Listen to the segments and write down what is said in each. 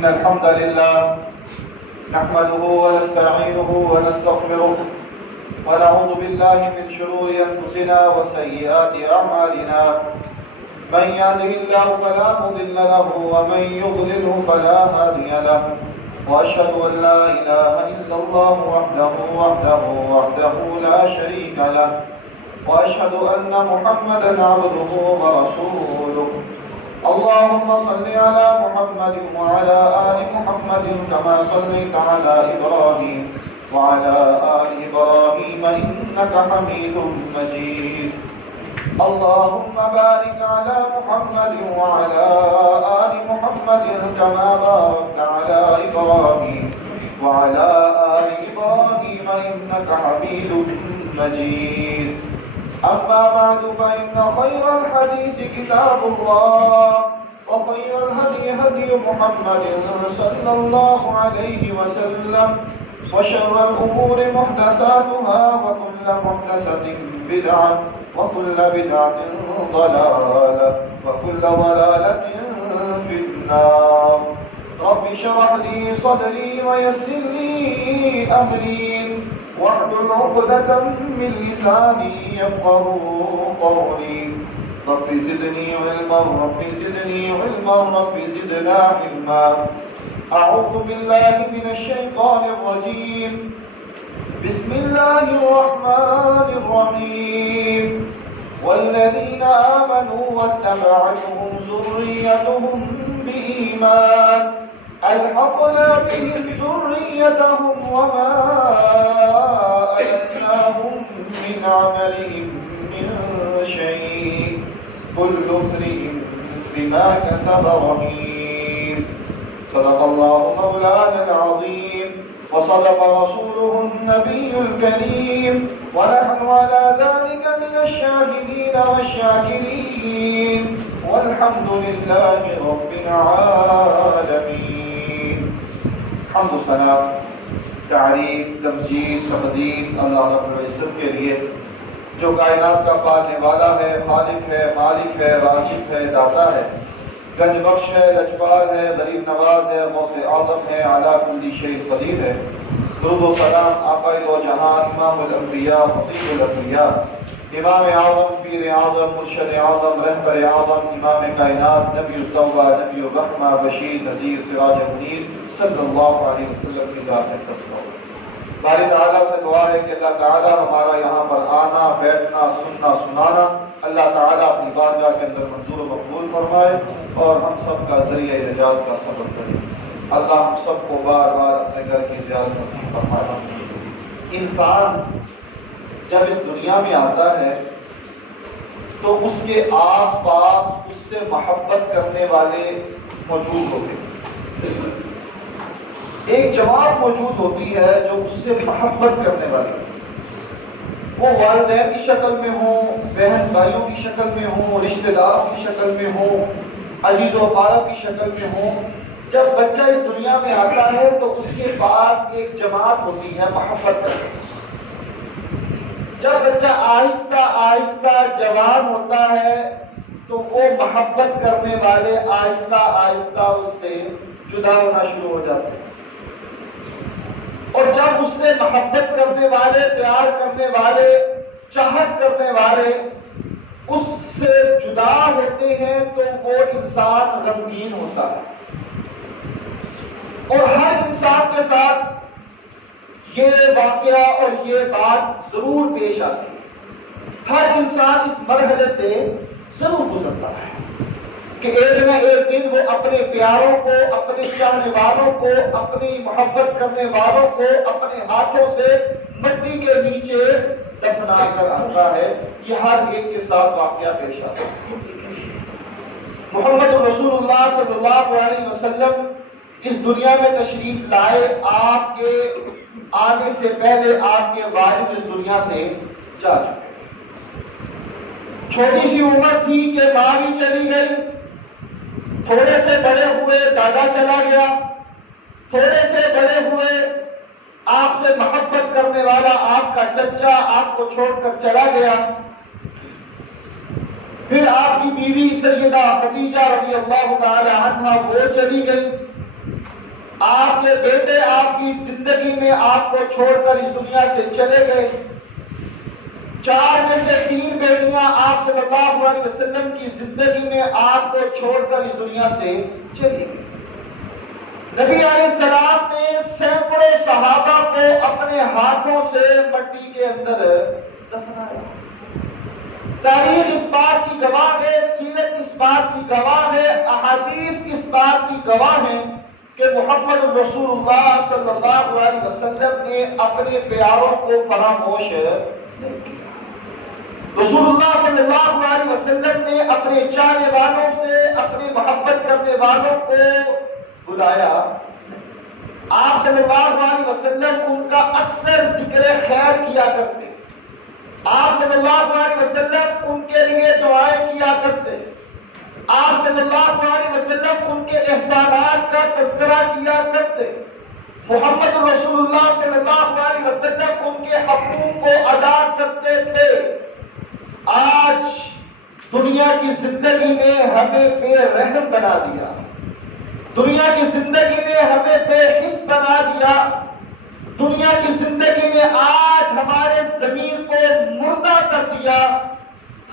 إن الحمد لله نحمده ونستعينه ونستغفره ونعوذ بالله من شرور أنفسنا وسيئات أعمالنا من يهده الله فلا مضل له ومن يضلله فلا هادي له وأشهد أن لا إله إلا الله وحده لا شريك له وأشهد أن محمدا عبده ورسوله اللهم صل على محمد وعلى آل محمد كما صليت على إبراهيم وعلى آل إبراهيم إنك حميد مجيد اللهم بارك على محمد وعلى آل محمد كما باركت على إبراهيم وعلى آل إبراهيم إنك حميد مجيد أما بعد فإن خير الحديث كتاب الله وخير الهدي هدي محمد صلى الله عليه وسلم وشر الأمور محدثاتها وكل محدثة بدعة وكل بدعة ضلالة وكل ضلالة في النار رب اشرح لي صدري ويسر لي أمري واحلل عقدة من لساني يفقهوا قولي رب زدني علما رب زدني علما رب زدنا علما أعوذ بالله من الشيطان الرجيم بسم الله الرحمن الرحيم والذين آمنوا واتبعتهم ذريتهم بإيمان ألحقنا بهم ذريتهم وما ألتناهم من عملهم من شيء كل امرئ بما كسب رهين صدق الله مولانا العظيم وصدق رسوله النبي الكريم ونحن على ذلك من الشاهدين والشاكرين والحمد لله رب العالمين حمد و ثنا تعریف تمجید تقدیس اللہ رب العزت کے لیے جو کائنات کا پالنے والا ہے خالق ہے مالک ہے رازق ہے داتا ہے گنج بخش ہے لجپال ہے غریب نواز ہے غوث اعظم ہے اعلیٰ کلی شیء قدیر ہے درود و سلام آقا دو جہاں امام الانبیاء خطیب الانبیاء امام اعظم پیر اعظم مرشد اعظم رہبر اعظم امام کائنات نبی التوبہ نبی الرحمہ بشیر نذیر سراج منیر صلی اللہ علیہ وسلم کی ذات تصور باری تعالیٰ سے دعا ہے کہ اللہ تعالیٰ ہمارا یہاں پر آنا بیٹھنا سننا سنانا اللہ تعالیٰ اپنی بارگاہ کے اندر منظور و مقبول فرمائے اور ہم سب کا ذریعہ نجات کا سبب کرے اللہ ہم سب کو بار بار اپنے گھر کی زیارت نصیب فرمائے انسان جب اس دنیا میں آتا ہے تو اس کے آس پاس اس سے محبت کرنے والے موجود ہوتے ہیں ایک جماعت موجود ہوتی ہے جو اس سے محبت کرنے والی وہ والدین کی شکل میں ہوں بہن بھائیوں کی شکل میں ہوں رشتہ داروں کی شکل میں ہوں عزیز و اقارب کی شکل میں ہوں جب بچہ اس دنیا میں آتا ہے تو اس کے پاس ایک جماعت ہوتی ہے محبت کرنے جب بچہ آہستہ آہستہ جوان ہوتا ہے تو وہ محبت کرنے والے آہستہ آہستہ اس سے جدا ہونا شروع ہو جاتے ہیں اور جب اس سے محبت کرنے والے پیار کرنے والے چاہت کرنے والے اس سے جدا ہوتے ہیں تو وہ انسان غمگین ہوتا ہے اور ہر انسان کے ساتھ یہ واقعہ اور یہ بات ضرور پیش آتی ہے ہر انسان اس مرحلے سے ضرور گزرتا ہے کہ ایک نہ ایک دن وہ اپنے پیاروں کو اپنے چاہنے والوں کو اپنی محبت کرنے والوں کو اپنے ہاتھوں سے مٹی کے نیچے دفنا کر آتا ہے یہ ہر ایک کے ساتھ واقعہ پیش آتا ہے محمد رسول اللہ صلی اللہ علیہ وسلم اس دنیا میں تشریف لائے آپ کے آنے سے پہلے آپ کے والد اس دنیا سے جا چکے چھوٹی سی عمر تھی کہ ماں بھی چلی گئی تھوڑے سے بڑے ہوئے دادا چلا گیا تھوڑے سے بڑے ہوئے آپ سے محبت کرنے والا آپ کا چچا آپ کو چھوڑ کر چلا گیا پھر آپ کی بیوی سیدہ خدیجہ رضی اللہ تعالی عنہا وہ چلی گئی آپ کے بیٹے آپ کی زندگی میں آپ کو چھوڑ کر اس دنیا سے چلے گئے، 4 میں سے 3 بیٹیاں آپ صلی اللہ علیہ وسلم کی زندگی میں آپ کو چھوڑ کر اس دنیا سے چلی گئی۔ نبی علیہ السلام نے سینکڑوں صحابہ کو اپنے ہاتھوں سے مٹی کے اندر دفنایا۔ تاریخ اس بات کی گواہ ہے، سیرت اس بات کی گواہ ہے، احادیث اس بات کی گواہ ہے کہ محمد رسول اللہ صلی اللہ علیہ وسلم نے اپنے پیاروں کو فراموش نہیں کیا۔ رسول اللہ صلی اللہ علیہ وسلم نے اپنے چاہنے والوں سے، اپنے محبت کرنے والوں کو بلایا۔ آپ صلی اللہ علیہ وسلم ان کا اکثر ذکر خیر کیا کرتے، آپ صلی اللہ علیہ وسلم ان کے لیے دعائیں کیا کرتے، آپ صلی اللہ علیہ وسلم ان کے احسانات کا تذکرہ کیا کرتے، محمد رسول اللہ صلی اللہ علیہ وسلم ان کے حقوق کو ادا کرتے تھے۔ آج دنیا کی زندگی نے ہمیں بے رحم بنا دیا، دنیا کی زندگی نے ہمیں بے حس بنا دیا، دنیا کی زندگی نے آج ہمارے ضمیر کو مردہ کر دیا۔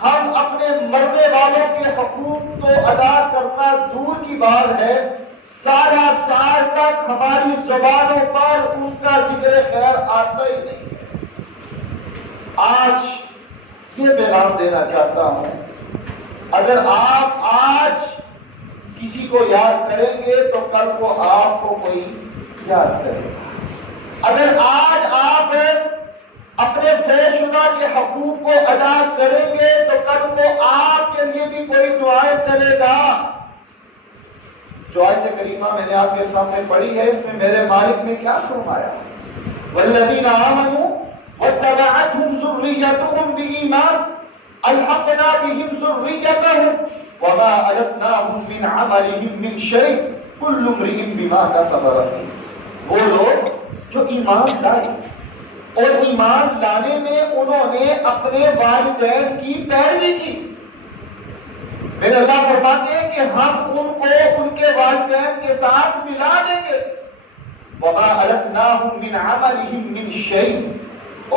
ہم اپنے مرنے والوں کے حقوق کو ادا کرنا دور کی بات ہے، سارا سال تک ہماری زبانوں پر ان کا ذکر خیر آتا ہی نہیں ہے۔ آج یہ پیغام دینا چاہتا ہوں، اگر آپ آج کسی کو یاد کریں گے تو کل کو آپ کو کوئی یاد کرے گا۔ اگر آج آپ اپنے فوت شدہ کے حقوق کو ادا کریں گے تو کل کو آپ کے لیے بھی کوئی دعائیں کرے گا۔ جو آیت کریمہ میں نے آپ کے سامنے پڑھی ہے، اس میں میرے مالک نے کیا فرمایا؟ والذین آمنوا واتبعتهم ذریتهم بإیمان الحقنا بهم ذریتهم وما ألتناهم من عملهم من شيء كل امرئ بما كسب رهين۔ وہ لوگ جو ایمان لائے اور ایمان لانے میں انہوں نے اپنے والدین کی پیروی کی، میرے اللہ فرماتے ہیں کہ ہم ان کو ان کے والدین کے ساتھ ملا دیں گے۔ وما ألتناهم من عملهم من شيء،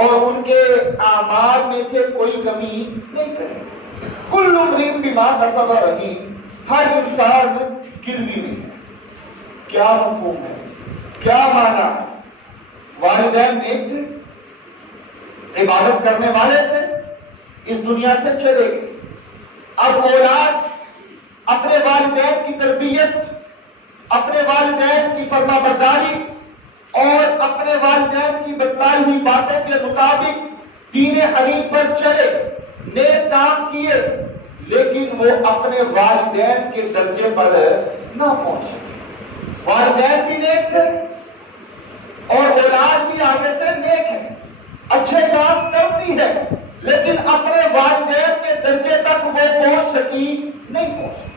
اور ان کے اعمال میں سے کوئی کمی نہیں کریں گے۔ کل امرئ بما کسب رہین، ہر انسان گروی میں ہے۔ کیا مفہوم ہے، کیا معنی ہے؟ والدین نیک تھے، عبادت کرنے والے تھے، اس دنیا سے چلے گئے۔ اب اولاد اپنے والدین کی تربیت، اپنے والدین کی فرما برداری اور اپنے والدین کی بتلائی ہوئی باتوں کے مطابق دین حنیف پر چلے، نیک کام کیے، لیکن وہ اپنے والدین کے درجے پر نہ پہنچے۔ والدین بھی نیک تھے اور اولاد بھی آگے سے نیک ہے، اچھے کام کرتی ہے، لیکن اپنے والدین کے درجے تک وہ پہنچ سکی نہیں پہنچ۔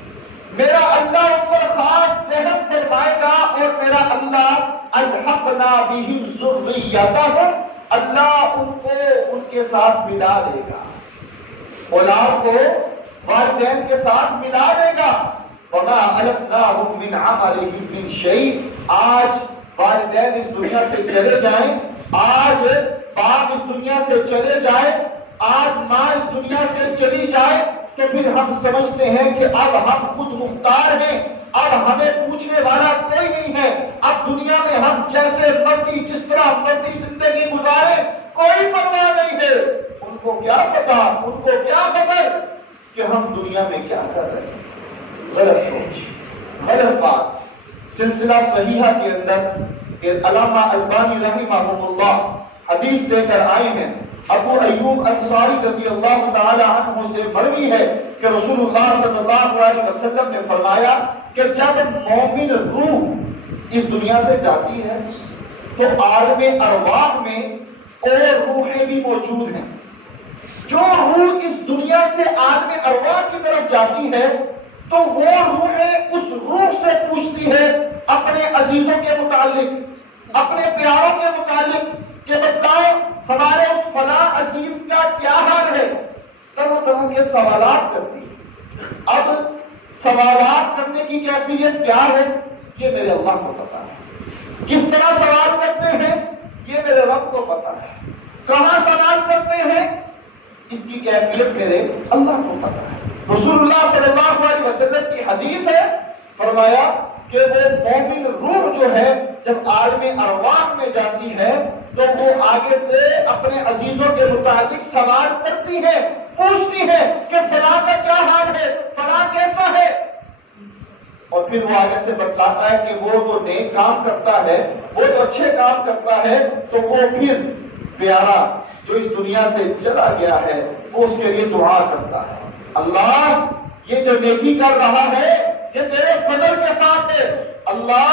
میرا اللہ ان پر خاص رحم فرمائے گا اور میرا اللہ الحقنا بہم ذریتہم، اللہ ان کو ان کے ساتھ ملا دے گا، اولاد کو والدین کے ساتھ ملا دے گا۔ وما ألتناهم من عملهم من شيء، آج والدین اس دنیا سے چلے جائیں، آج باپ اس دنیا سے چلے جائے، آج ماں اس دنیا سے چلی جائے، تو پھر ہم سمجھتے ہیں کہ اب ہم خود مختار ہیں، اب ہمیں پوچھنے والا کوئی نہیں ہے، اب دنیا میں ہم جیسے مرضی جس طرح مرضی زندگی گزارے، کوئی پرواہ نہیں ہے۔ ان کو کیا پتا، ان کو کیا خبر کہ ہم دنیا میں کیا کر رہے ہیں؟ غلط سوچ، غلط بات۔ سلسلہ صحیحہ کے اندر علامہ البانی رحمہ اللہ حدیث لے کر آئے ہیں، ابو ایوب انصاری رضی اللہ تعالی عنہ سے مروی ہے کہ رسول اللہ صلی اللہ علیہ وسلم نے فرمایا کہ جب مومن روح اس دنیا سے جاتی ہے تو عالم ارواح میں اور روحیں بھی موجود ہیں۔ جو روح اس دنیا سے عالم ارواح کی طرف جاتی ہے تو وہ روحیں اس روح سے پوچھتی ہے اپنے عزیزوں کے متعلق، اپنے پیاروں کے متعلق کہ بتاؤ ہمارے اس فلاں عزیز کا کیا حال ہے، طرح طرح کے سوالات کرتی ہے۔ اب سوالات کرنے کی کیفیت کیا ہے یہ میرے اللہ کو پتا ہے۔ کس طرح سوال کرتے ہیں یہ میرے رب کو پتا ہے، کہاں سوال کرتے ہیں اس کی کیفیت میرے اللہ کو پتا ہے۔ رسول اللہ صلی اللہ علیہ وسلم کی حدیث ہے، فرمایا کہ وہ مومن روح جو ہے جب عالم ارواح میں جاتی ہے تو وہ آگے سے اپنے عزیزوں کے متعلق سوال کرتی ہے، پوچھتی ہے کہ فلاں کا کیا حال ہے، فلاں کیسا ہے، اور پھر وہ آگے سے بتلاتا ہے کہ وہ تو نیک کام کرتا ہے، وہ تو اچھے کام کرتا ہے، تو وہ پھر پیارا جو اس دنیا سے چلا گیا ہے وہ اس کے لیے دعا کرتا ہے، اللہ یہ جو نیکی کر رہا ہے یہ تیرے فضل کے ساتھ ہے، اللہ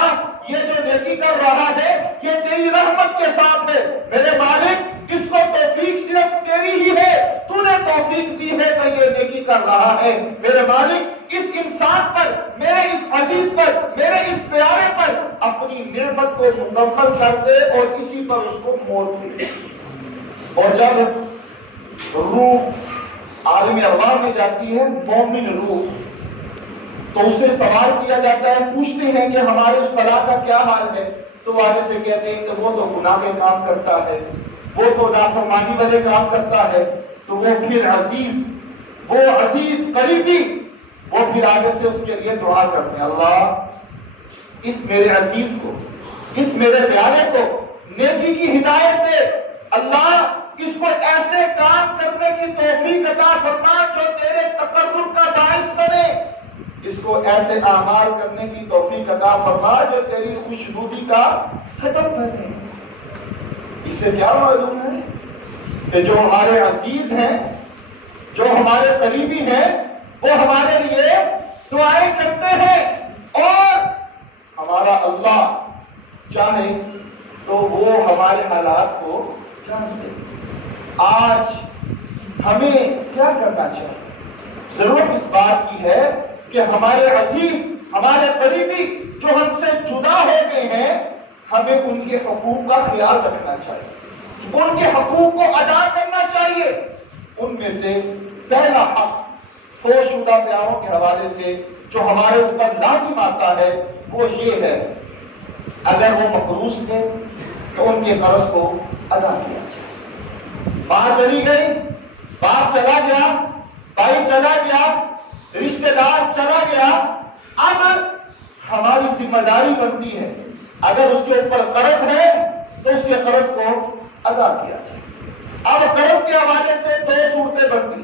یہ جو نیکی کر رہا ہے یہ تیری رحمت کے ساتھ ہے، میرے مالک اس کو توفیق صرف تیری ہی ہے، تو نے توفیق دی ہے کہ یہ نیکی کر رہا ہے، میرے مالک اس انسان پر، میرے اس عزیز پر، میرے اس پیارے پر اپنی نعمت کو مکمل کر دے اور اسی پر اس کو موڑ دے۔ اور جب روح عالم ارواح میں جاتی ہے مومن روح، تو اس سے سوال کیا جاتا ہے، پوچھتے ہیں کہ ہمارے اس فلاں کا کیا حال ہے، تو وہ آگے سے کہتے ہیں کہ وہ تو گناہ کے کام کرتا ہے، وہ تو نافرمانی والے کام کرتا ہے، تو وہ پھر عزیز قریبی وہ پھر آگے سے اس کے لیے دعا کرتے ہیں، اللہ اس میرے عزیز کو، اس میرے پیارے کو نیکی کی ہدایت دے، اللہ اس کو ایسے کام کرنے کی توفیق عطا فرما جو تیرے تقرب کا باعث بنے، اس کو ایسے اعمال کرنے کی توفیق عطا فرما جو تیری خوشنودی کا سبب بنے۔ اس سے کیا معلوم ہے کہ جو ہمارے عزیز ہیں، جو ہمارے قریبی ہیں، وہ ہمارے لیے دعائیں کرتے ہیں، اور ہمارا اللہ چاہے تو وہ ہمارے حالات کو جانتے ہیں۔ آج ہمیں کیا کرنا چاہیے؟ ضرورت اس بات کی ہے کہ ہمارے عزیز، ہمارے قریبی جو ہم سے جدا ہو گئے ہیں، ہمیں ان کے حقوق کا خیال رکھنا چاہیے، ان کے حقوق کو ادا کرنا چاہیے۔ ان میں سے پہلا حق فوت شدہ پیاروں کے حوالے سے جو ہمارے اوپر لازم آتا ہے وہ یہ ہے، اگر وہ مقروض تھے تو ان کے قرض کو ادا کیا جائے۔ ماں چلی گئی، باپ چلا گیا، بھائی چلا گیا، رشتہ دار چلا گیا، اب ہماری ذمہ داری بنتی ہے اگر اس کے اوپر قرض ہے تو اس کے قرض کو ادا کیا جائے۔ اب قرض کے حوالے سے دو صورتیں بنتی،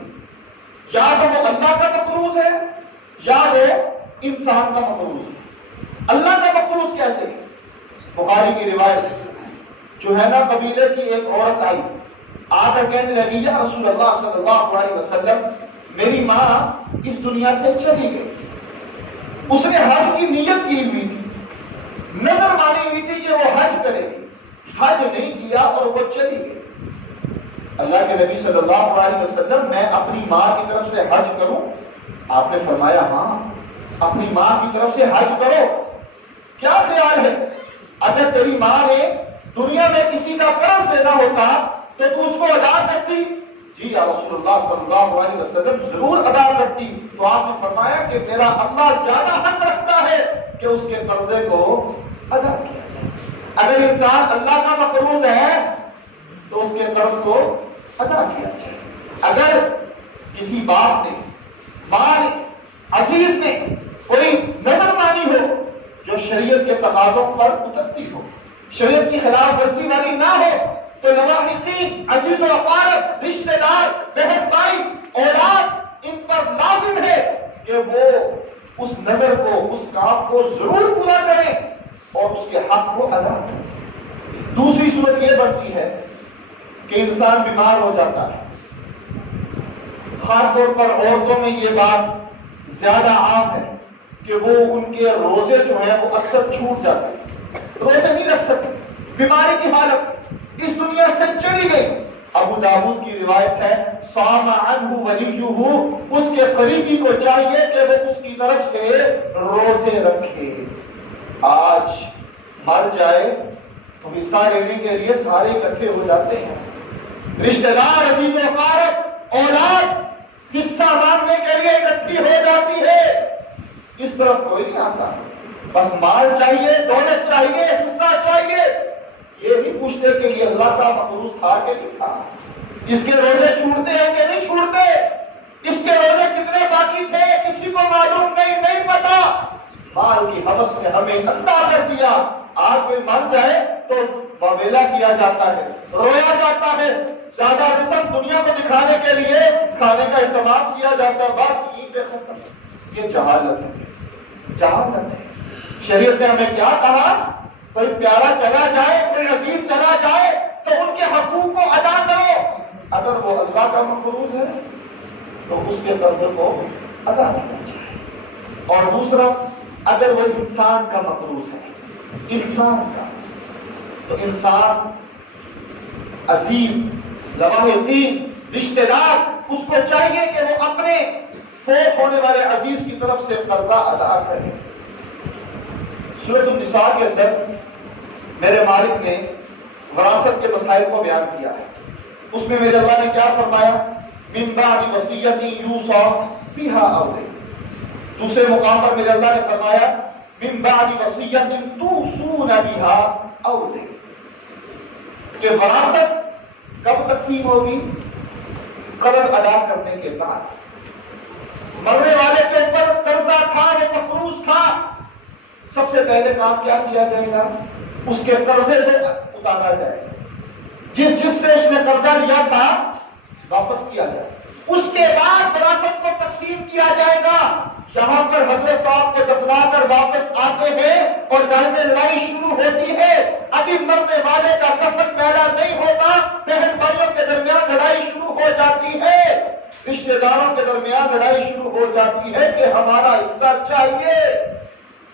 یا تو وہ اللہ کا مقروض ہے یا وہ انسان کا مقروض ہے۔ اللہ کا مقروض کیسے؟ بخاری کی روایت، جوہینہ قبیلے کی ایک عورت آئی، آ کر کہنے لگی یا رسول اللہ صلی اللہ علیہ وسلم میری ماں اس دنیا سے چلی گئی، اس نے حج کی نیت کی ہوئی تھی، نظر مانی ہوئی تھی کہ وہ حج کرے گی، حج نہیں کیا اور وہ چلی گئی۔ اللہ کے نبی صلی اللہ علیہ وسلم میں اپنی ماں کی طرف سے حج کروں؟ آپ نے فرمایا ہاں اپنی ماں کی طرف سے حج کرو۔ کیا خیال ہے اگر تیری ماں نے دنیا میں کسی کا قرض دینا ہوتا تو تو اس کو ادا کرتی؟ جی یا رسول اللہ صلی اللہ علیہ وسلم ضرور ادا کرتی۔ تو آپ نے فرمایا کہ میرا اللہ زیادہ حق رکھتا ہے کہ اس کے قرضے کو ادا کیا جائے۔ اگر انسان اللہ کا مقروض ہے تو اس کے قرض کو ادا کیا جائے۔ اگر کسی باپ نے، ماں نے، عزیز نے کوئی نظر مانی ہو جو شریعت کے تقاضوں پر اترتی ہو، شریعت کی خلاف ورزی والی نہ ہو، تو لواحقین، عزیز و اقارب، رشتہ دار، بہن بھائی، اولاد، ان پر لازم ہے کہ وہ اس نظر کو، اس کام کو ضرور پورا کریں اور اس کے حق کو ادا کریں۔ دوسری صورت یہ بنتی ہے کہ انسان بیمار ہو جاتا ہے، خاص طور پر عورتوں میں یہ بات زیادہ عام ہے کہ وہ ان کے روزے جو ہیں وہ اکثر چھوٹ جاتے ہیں، روزے نہیں رکھ سکتے، بیماری کی حالت اس دنیا سے چلی گئی۔ ابو داؤد کی روایت ہے صام عنہ ولیہ، اس کے قریبی کو چاہیے کہ وہ اس کی طرف سے روزے رکھے۔ آج مر جائے تو حصہ لینے کے لیے سارے اکٹھے ہو جاتے ہیں، رشتہ دار، عزیز و اقارب، اولاد حصہ مانگنے کے لیے اکٹھی ہو جاتی ہے، اس طرف کوئی نہیں آتا۔ بس مال چاہیے، دولت چاہیے، حصہ چاہیے، یہ نہیں پوچھتے کہ یہ اللہ کا مقروض تھا کہ نہیں تھا، اس کے روزے چھوٹتے ہیں کہ نہیں چھوٹتے، اس کے روزے کتنے باقی تھے کسی کو معلوم نہیں، نہیں پتا۔ مال کی ہوس نے ہمیں اندھا کر دیا۔ آج کوئی مر جائے تو واویلا کیا جاتا ہے، رویا جاتا ہے، زیادہ رسم دنیا کو دکھانے کے لیے کھانے کا اہتمام کیا جاتا ہے، بس یہ ختم۔ یہ جہالت ہے، جہالت ہے۔ شریعت نے ہمیں کیا کہا؟ کوئی پیارا چلا جائے، کوئی عزیز چلا جائے تو ان کے حقوق کو ادا کرو۔ اگر وہ اللہ کا مقروض ہے تو اس کے قرضے کو ادا کرنا چاہیے۔ اور دوسرا، اگر وہ انسان کا مقروض ہے، انسان کا، تو انسان عزیز، لواحقین، رشتہ دار، اس کو چاہیے کہ وہ اپنے فوت ہونے والے عزیز کی طرف سے قرضہ ادا کرے۔ سورۃ النساء کے اندر میرے مالک نے وراثت کے مسائل کو بیان کیا ہے۔ اس میں میرے اللہ نے کیا فرمایا؟ من بعد وصیۃ یوصی بہا او دین۔ دوسرے مقام پر میرے اللہ نے فرمایا من بعد وصیۃ توصون بہا او دین، کہ وراثت کب تقسیم ہوگی؟ قرض ادا کرنے کے بعد۔ مرنے والے کے اوپر قرضہ تھا، وہ مقروض تھا، سب سے پہلے کام کیا کیا جائے گا؟ اس کے قرضے کو اتارا جائے گا، جس سے اس نے قرضہ لیا تھا واپس کیا جائے گا۔ اس کے بعد وراثت کو تقسیم کیا جائے گا۔ یہاں پر حضرت صاحب کو دفنا کر واپس آتے ہیں اور گھر میں لڑائی شروع ہوتی ہے۔ ابھی مرنے والے کا کفن پہلا نہیں ہوتا، بہن بھائیوں کے درمیان لڑائی شروع ہو جاتی ہے، رشتہ داروں کے درمیان لڑائی شروع ہو جاتی ہے کہ ہمارا حصہ چاہیے۔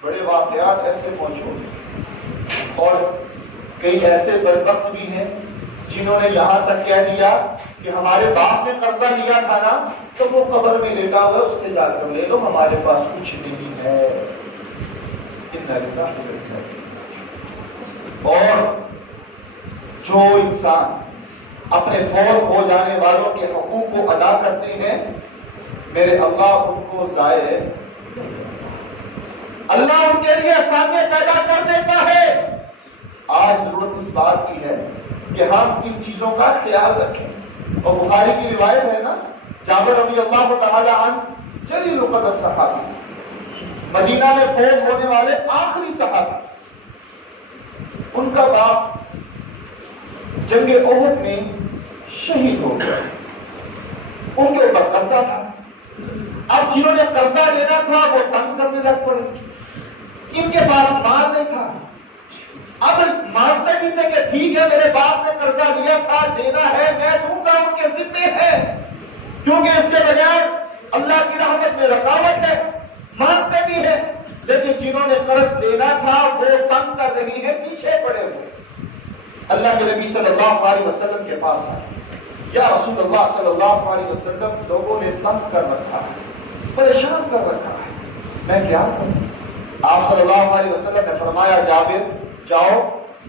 بڑے واقعات ایسے موجود ہیں، اور کئی ایسے بدبخت بھی ہیں جنہوں نے یہاں تک کہہ دیا کہ ہمارے باپ نے قرضہ لیا تھا نا تو وہ قبر میں لیٹا ہوا ہے، اس سے جا کر لے لو، ہمارے پاس کچھ نہیں ہے۔ اور جو انسان اپنے فوت ہو جانے والوں کے حقوق کو ادا کرتے ہیں، میرے اللہ ان کو ضائع، اللہ ان کے لیے آسانیاں پیدا کر دیتا ہے۔ آج ضرورت اس بات کی ہے کہ ہم ان چیزوں کا خیال رکھیں۔ اور بخاری کی روایت ہے نا، جابر رضی اللہ تعالی عنہ جلیل القدر صحابی، مدینہ میں فوت ہونے والے آخری صحابی، ان کا باپ جنگ احد میں شہید ہو گیا، ان کے اوپر قرضہ تھا۔ اب جنہوں نے قرضہ لینا تھا وہ تنگ کرنے لگ پڑے، ان کے پاس مال نہیں تھا۔ اب مانتے بھی تھے کہ ٹھیک ہے میرے باپ نے قرضہ لیا تھا، دینا ہے، میں دوں گا، ان کے ذمے ہے، کیونکہ اس کے بغیر اللہ کی رحمت میں رکاوٹ ہے، مانتے بھی ہیں، لیکن جنہوں نے قرض لینا تھا وہ تنگ کر رہی ہیں، پیچھے پڑے ہوئے۔ اللہ کے نبی صلی اللہ علیہ وسلم کے پاس آئے، یا رسول اللہ صلی اللہ علیہ وسلم، لوگوں نے تنگ کر رکھا ہے، پریشان کر رکھا ہے، میں کیا کروں؟ آپ صلی اللہ علیہ وسلم نے فرمایا جابر جاؤ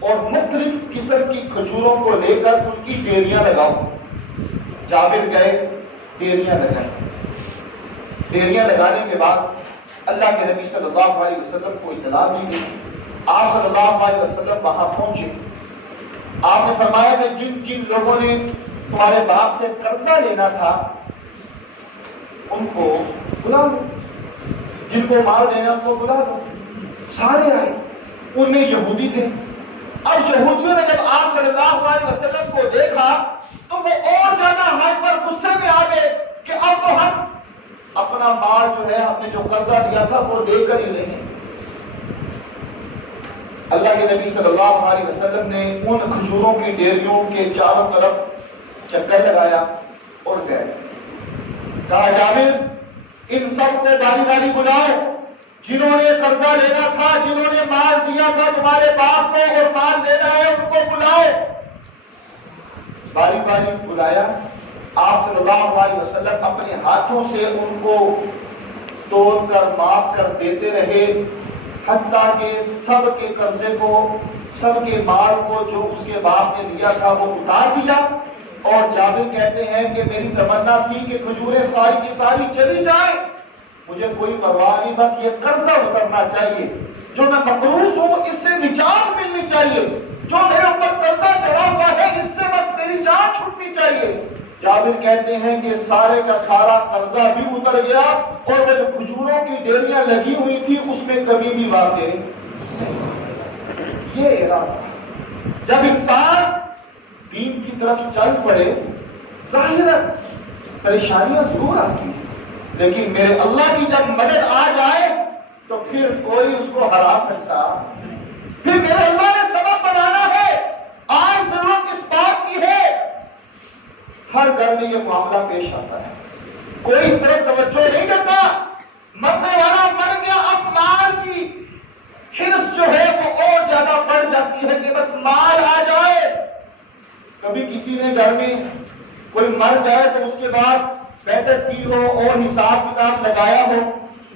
اور مختلف قسم کی کھجوروں کو لے کر ان کی ڈیریاں لگاؤ۔ جابر گئے، ڈیریاں لگائیں، ڈیریاں لگانے کے بعد اللہ کے نبی صلی اللہ علیہ وسلم کو اطلاع دی گئی۔ آپ صلی اللہ علیہ وسلم وہاں پہنچے، آپ نے فرمایا کہ جن جن لوگوں نے تمہارے باپ سے قرضہ لینا تھا ان کو بلا لو، جن کو مال دینا ان کو بلا لو۔ سارے آئے، ان میں یہودی تھے۔ اب یہودیوں نے جب آپ صلی اللہ علیہ وسلم کو دیکھا تو وہ اور زیادہ ہائپر غصے میں آ گئے کہ اب تو ہم اپنا مال جو ہے، ہم نے جو قرضہ لیا تھا وہ لے کر ہی رہیں۔ اللہ کے نبی صلی اللہ علیہ وسلم نے ان کھجوروں کی ڈیریوں کے چاروں طرف چکر لگایا اور گئے، کہا جابر ان سب کو باری باری بلاؤ، جنہوں نے قرضہ لینا تھا، جنہوں نے مال دیا تھا تمہارے باپ کو اور مال دینا ہے، ان کو بلاؤ۔ باری باری بلایا، آپ صلی اللہ علیہ وسلم اپنے ہاتھوں سے ان کو توڑ کر معاف کر دیتے رہے، حتیٰ کہ سب کے قرضے کو، سب کے مال کو جو اس کے باپ نے دیا تھا وہ اتار دیا۔ اور جابر کہتے ہیں کہ میری تمنا تھی کہ کھجوریں ساری کی ساری چلی جائیں، مجھے کوئی پرواہ نہیں، بس یہ قرضہ اترنا چاہیے۔ جو میں مقروض ہوں اس سے نجات ملنی چاہیے، جو میرے اوپر قرضہ چڑھا ہوا ہے اس سے بس میری جان چھوٹنی چاہیے۔ جابر کہتے ہیں کہ سارے کا سارا قرضہ بھی اتر گیا اور وہ جو کھجوروں کی ڈیریاں لگی ہوئی تھی اس میں کبھی بھی واقع یہ ارادہ۔ جب انسان دین کی طرف چل پڑے ظاہراً پریشانیاں ضرور آتی ہیں، لیکن میرے اللہ کی جب مدد آ جائے تو پھر کوئی اس کو ہرا سکتا، پھر میرے اللہ نے سبب بنانا ہے۔ آج ضرورت اس بات کی ہے، ہر گھر میں یہ معاملہ پیش آتا ہے، کوئی اس طرف توجہ نہیں دیتا، مرنے والا مر گیا، اب مال کی حرص جو ہے وہ اور زیادہ بڑھ جاتی ہے کہ بس مال آ جائے۔ کبھی کسی نے گھر میں کوئی مر جائے تو اس کے بعد بیٹھک کی ہو اور حساب کتاب لگایا ہو،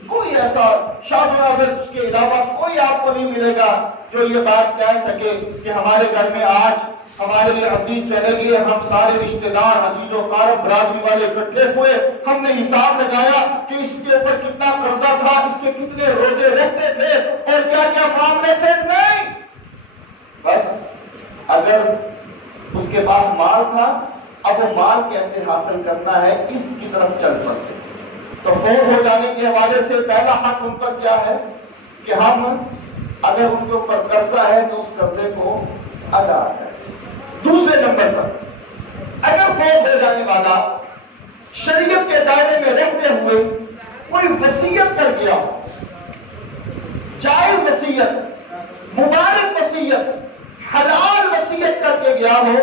کوئی ایسا شاہ اس کے علاوہ کوئی آپ کو نہیں ملے گا جو یہ بات کہہ سکے کہ ہمارے گھر میں آج ہمارے لیے عزیز چلے گئے، ہم سارے رشتہ دار عزیز و قارب برادری والے اکٹھے ہوئے، ہم نے حساب لگایا کہ اس کے اوپر کتنا قرضہ تھا، اس کے کتنے روزے رکھتے تھے اور کیا کیا معاملے تھے۔ نہیں، بس اگر اس کے پاس مال تھا، اب وہ مال کیسے حاصل کرنا ہے اس کی طرف چل پڑتے۔ تو فوت ہو جانے کے حوالے سے پہلا حق ان پر کیا ہے کہ ہم اگر ان کے اوپر قرضہ ہے تو اس قرضے کو ادا کریں۔ دوسرے نمبر پر اگر فوت ہو جانے والا شریعت کے دائرے میں رہتے ہوئے کوئی وصیت کر گیا ہو، جائز وصیت، مبارک وصیت، حلال وصیت کر کے گیا ہو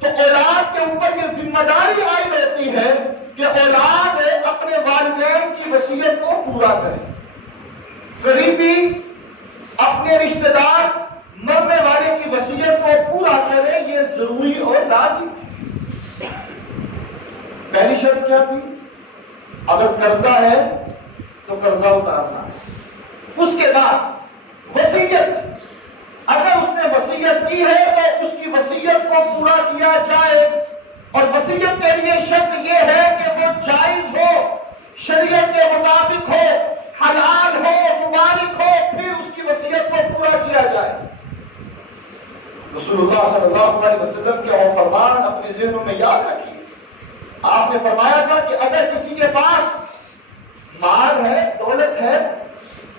تو اولاد کے اوپر یہ ذمہ داری عائد ہوتی ہے کہ اولاد اپنے والدین کی وصیت کو پورا کرے۔ قریبی اپنے رشتہ دار مرنے والے کی وصیت کو پورا کرے، یہ ضروری اور لازم۔ پہلی شرط کیا تھی؟ اگر قرضہ ہے تو قرضہ اتارنا، اس کے بعد وصیت، اگر اس نے وصیت کی ہے تو اس کی وصیت کو پورا کیا جائے، اور وصیت کے لیے شرط یہ ہے کہ وہ جائز ہو، شریعت کے مطابق ہو، حلال ہو، مبارک ہو، پھر اس کی وصیت کو پورا کیا جائے۔ رسول اللہ صلی اللہ علیہ وسلم کے اور فرمان اپنے ذہنوں میں یاد رکھیے۔ آپ نے فرمایا تھا کہ اگر کسی کے پاس مال ہے، دولت ہے،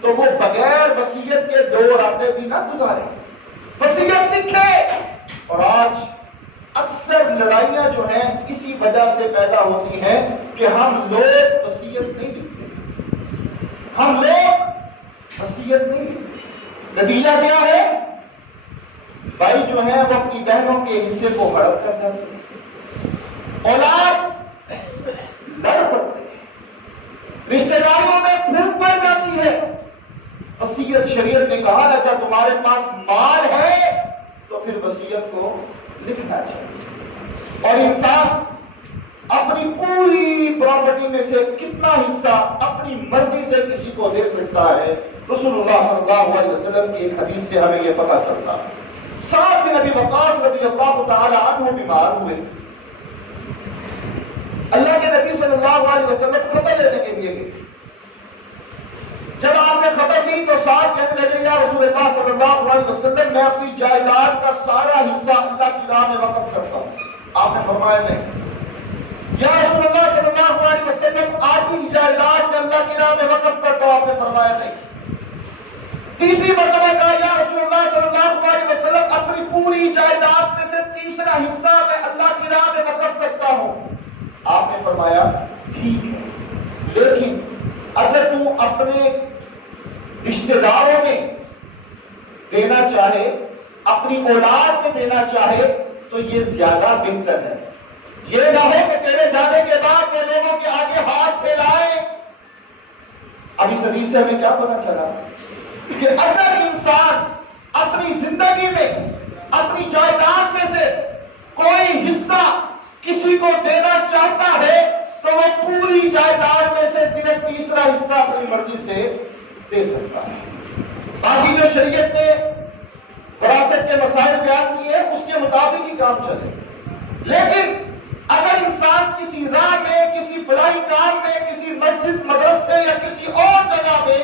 تو وہ بغیر وصیت کے 2 راتیں بھی نہ گزارے، وصیت لکھے۔ اور آج اکثر لڑائیاں جو ہیں اسی وجہ سے پیدا ہوتی ہیں کہ ہم لوگ وصیت نہیں لکھتے، ہم لوگ وصیت نہیں لکھتے۔ نتیجہ کیا ہے؟ بھائی جو ہے وہ اپنی بہنوں کے حصے کو ہڑپ کر جاتے ہیں، اولاد لڑ پڑتے ہیں، رشتہ داریوں میں پھوٹ پڑ جاتی ہے۔ وصیت شریعت نے کہا اگر تمہارے پاس مال ہے تو پھر وصیت کو لکھنا چاہیے، اور انسان اپنی پوری پراپرٹی میں سے کتنا حصہ اپنی مرضی سے کسی کو دے سکتا ہے۔ رسول اللہ صلی اللہ علیہ وسلم کی ایک حدیث سے ہمیں یہ پتہ چلتا ہے۔ سعد بن ابی وقاص رضی اللہ تعالی عنہ بیمار ہوئے، اللہ کے نبی صلی اللہ علیہ وسلم خبر لینے کے لیے گئے۔ جب آپ نے خبر لی تو سعد کہنے لگے یا رسول اللہ صلی اللہ علیہ وسلم میں اپنی جائیداد کا سارا حصہ اللہ کی راہ میں وقف کرتا ہوں۔ آپ نے فرمایا نہیں۔ یا رسول اللہ صلی اللہ علیہ وسلم آدھی جائیداد میں اللہ کی راہ میں وقف کرتا ہوں۔ آپ نے فرمایا نہیں۔ تیسری مرتبہ کہا یا رسول اللہ صلی اللہ علیہ وسلم اپنی پوری جائیداد میں سے تیسرا حصہ میں اللہ کی راہ میں وقف کرتا ہوں۔ آپ نے فرمایا ٹھیک ہے، لیکن اگر تو اپنے رشتہ داروں میں دینا چاہے، اپنی اولاد میں دینا چاہے تو یہ زیادہ بہتر ہے۔ یہ نہ ہو کہ تیرے جانے کے بعد وہ لوگوں کے آگے ہاتھ پھیلائیں۔ اب اس حدیث سے ہمیں کیا پتہ چلا کہ اگر انسان اپنی زندگی میں اپنی جائیداد میں سے کوئی حصہ کسی کو دینا چاہتا ہے تو وہ پوری جائیداد میں سے صرف تیسرا حصہ اپنی مرضی سے دے سکتا ہے۔ باقی جو شریعت نے وراثت کے مسائل بیان کیے اس کے مطابق ہی کام چلے۔ لیکن اگر انسان کسی راہ میں، کسی فلاحی کام میں، کسی مسجد، مدرسے یا کسی اور جگہ میں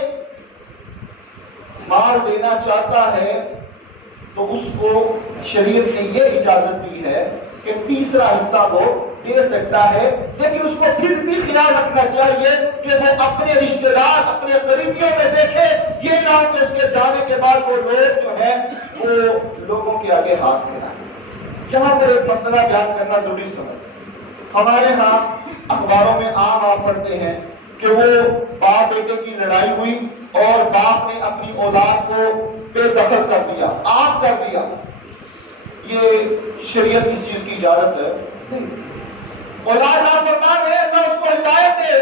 مال مال دینا چاہتا ہے تو اس کو شریعت نے یہ اجازت دی ہے کہ تیسرا حصہ وہ دے سکتا ہے، لیکن اس کو پھر بھی خیال رکھنا چاہیے کہ وہ اپنے رشتہ دار، اپنے قریبیوں میں دیکھے، یہ نہ ہو کہ اس کے جانے کے بعد وہ لوگ جو ہے وہ لوگوں کے آگے ہاتھ پھیلائیں۔ یہاں پر ایک مسئلہ بیان کرنا ضروری سمجھ۔ ہمارے ہاں اخباروں میں عام آپ پڑھتے ہیں کہ وہ باپ بیٹے کی لڑائی ہوئی اور باپ نے اپنی اولاد کو بے دخل کر دیا، آف کر دیا۔ یہ شریعت اس چیز کی اجازت نہیں۔ اولاد نافرمان ہے، اللہ اس کو ہدایت دے،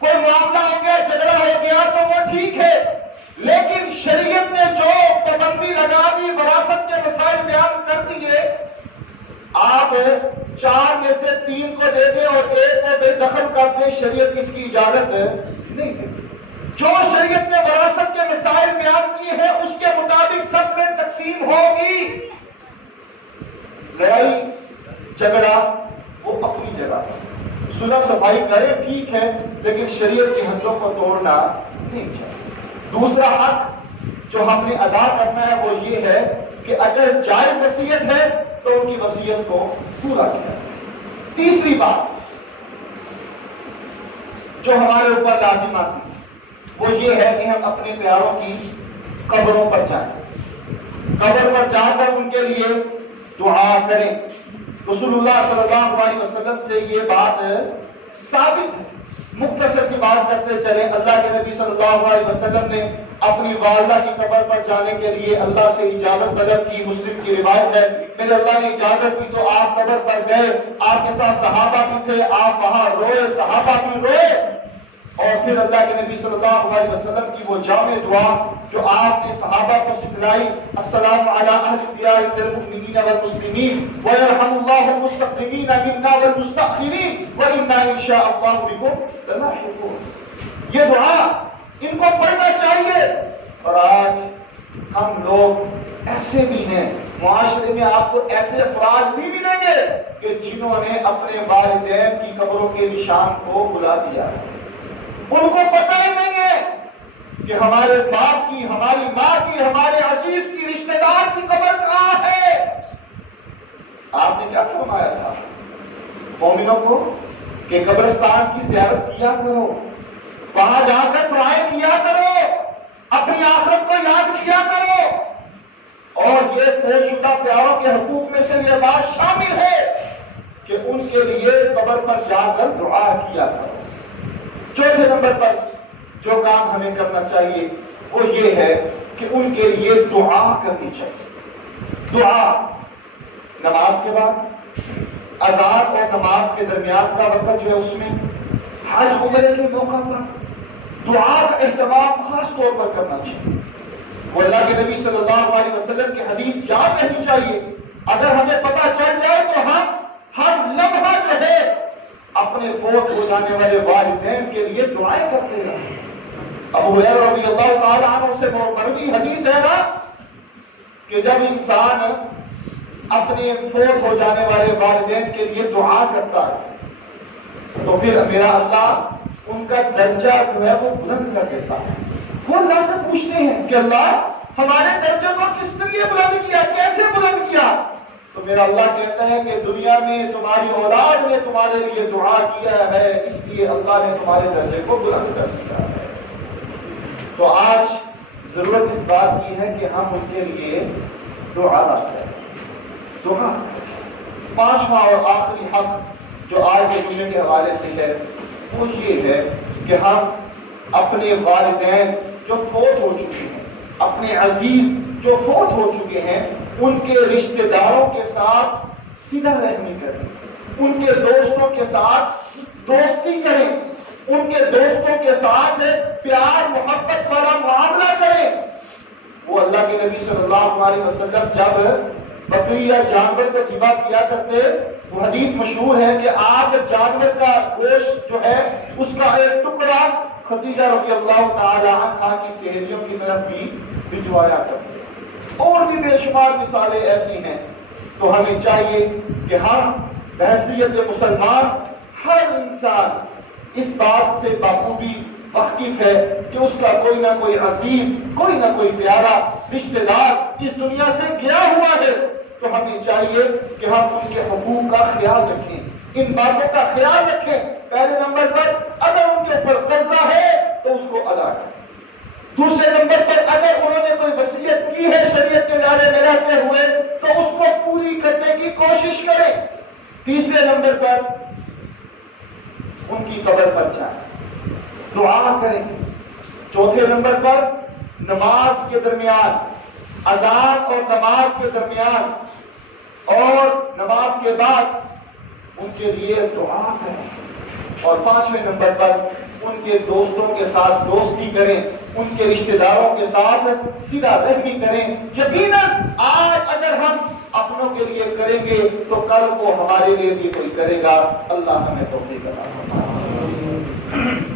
کوئی معاملہ ہو گیا، جھگڑا ہو گیا تو وہ ٹھیک ہے، لیکن شریعت نے جو پابندی لگا دی، وراثت کے مسائل بیان کر دیے، آپ 4 میں سے 3 کو دے دیں اور 1 کو بے دخل کر دیں، شریعت اس کی اجازت نہیں دے۔ جو شریعت نے وراثت کے مسائل بیان کیے ہیں اس کے مطابق سب میں تقسیم ہوگی۔ لڑائی جھگڑا وہ اپنی جگہ، صلح صفائی کرے ٹھیک ہے، لیکن شریعت کی حدوں کو توڑنا نہیں چاہیے۔ دوسرا حق جو ہم نے ادا کرنا ہے وہ یہ ہے کہ اگر جائز وصیت ہے تو ان کی وصیت کو پورا کیا۔ تیسری بات جو ہمارے اوپر لازم آتی ہے وہ یہ ہے کہ ہم اپنے پیاروں کی قبروں پر جائیں، قبر پر جا کر ان کے لیے دعا کریں۔ رسول اللہ صلی اللہ علیہ وسلم سے یہ بات ثابت ہے۔ مختصر سی بات کرتے چلیں، اللہ کے نبی صلی اللہ علیہ وسلم نے اپنی والدہ کی قبر پر جانے کے لیے اللہ سے اجازت طلب کی، مسلم کی روایت ہے، میرے اللہ نے اجازت دی تو آپ قبر پر گئے، آپ کے ساتھ صحابہ بھی تھے، آپ وہاں روئے، صحابہ بھی روئے، اور پھر اللہ کے نبی صلی اللہ علیہ وسلم کی وہ جامع دعا جو آپ نے صحابہ کو سکھلائی، السلام علی اہل الدیار من المؤمنین والمسلمین ویرحم اللہ المستقدمین منا والمستأخرین وانا ان شاء اللہ بکم لاحقون۔ یہ دعا ان کو پڑھنا چاہیے۔ اور آج ہم لوگ ایسے بھی ہیں، معاشرے میں آپ کو ایسے افراد بھی ملیں گے کہ جنہوں نے اپنے والدین کی قبروں کے نشان کو بلا دیا ہے، ان کو پتہ ہی نہیں ہے کہ ہمارے باپ کی، ہماری ماں کی، ہمارے عزیز کی، رشتہ دار کی قبر کہاں ہے۔ آپ نے کیا فرمایا تھا مومنوں کو کہ قبرستان کی زیارت کیا کرو، وہاں جا کر دعائیں کیا کرو، اپنی آخرت کو یاد کیا کرو۔ اور یہ فوت شدہ پیاروں کے حقوق میں سے یہ بات شامل ہے کہ ان کے لیے قبر پر جا کر دعا کیا کرو۔ چوتھے نمبر پر جو کام ہمیں کرنا چاہیے وہ یہ ہے کہ ان کے لیے دعا کرنی چاہیے۔ دعا نماز کے بعد، اذان اور نماز کے درمیان کا وقت جو ہے اس میں، حج عمرے کے موقع پر دعا کا اہتمام خاص طور پر کرنا چاہیے۔ وہ اللہ کے نبی صلی اللہ علیہ وسلم کی حدیث یاد رہنی چاہیے۔ اگر ہمیں پتہ چل جائے تو ہم ہر لمحہ جو ہے اپنے فوت ہو جانے والے والدین کے لیے دعائیں کرتے ہیں۔ ابو ہریرہ رضی اللہ تعالی عنہ سے مروی حدیث ہے نا کہ جب انسان اپنے فوت ہو جانے والے والدین کے لیے دعا کرتا ہے تو پھر میرا اللہ ان کا درجہ جو ہے وہ بلند کر دیتا ہے۔ وہ اللہ سے پوچھتے ہیں کہ اللہ ہمارے درجے کو کس طریقے بلند کیا، کیسے بلند کیا؟ تو میرا اللہ کہتا ہے کہ دنیا میں تمہاری اولاد نے تمہارے لیے دعا کیا ہے، اس لیے اللہ نے تمہارے درجے کو بلند کر دیا ہے۔ تو آج ضرورت اس بات کی ہے کہ ہم ان کے لیے دعا کریں۔ دعا پانچواں اور آخری حق جو آج کے جمعے کے حوالے سے ہے وہ یہ ہے کہ ہم اپنے والدین جو فوت ہو چکے ہیں، اپنے عزیز جو فوت ہو چکے ہیں، ان کے رشتہ داروں کے ساتھ صلہ رحمی کریں، ان کے دوستوں کے ساتھ دوستی کریں، ان کے دوستوں کے ساتھ پیار محبت والا معاملہ کریں۔ وہ اللہ کے نبی صلی اللہ علیہ وسلم جب بکری یا جانور کو ذبح کیا کرتے، وہ حدیث مشہور ہے کہ آپ جانور کا گوشت جو ہے اس کا ایک ٹکڑا خدیجہ رضی اللہ تعالی عنہا کی سہیلیوں کی طرف بھی بھجوایا کرتے۔ اور بھی بے شمار مثالیں ایسی ہیں۔ تو ہمیں چاہیے کہ ہم بحیثیت مسلمان ہر انسان اس بات سے بخوبی واقف ہے کہ اس کا کوئی نہ کوئی عزیز، کوئی نہ کوئی پیارا رشتہ دار اس دنیا سے گیا ہوا ہے، تو ہمیں چاہیے کہ ہم ان کے حقوق کا خیال رکھیں، ان باتوں کا خیال رکھیں۔ پہلے نمبر پر اگر ان کے اوپر قرضہ ہے تو اس کو ادا کریں۔ دوسرے نمبر پر اگر انہوں نے کوئی وصیت کی ہے شریعت کے دائرے میں رہتے ہوئے تو اس کو پوری کرنے کی کوشش کریں۔ تیسرے نمبر پر ان کی قبر پر جائیں، دعا کریں۔ چوتھے نمبر پر نماز کے درمیان، اذان اور نماز کے درمیان اور نماز کے بعد ان کے لیے دعا کریں۔ اور پانچویں نمبر پر ان کے دوستوں کے ساتھ دوستی کریں، ان کے رشتہ داروں کے ساتھ صلہ رحمی کریں۔ یقیناً آج اگر ہم اپنوں کے لیے کریں گے تو کل کو ہمارے لیے بھی کوئی کرے گا۔ اللہ ہمیں توفیق عطا فرمائے۔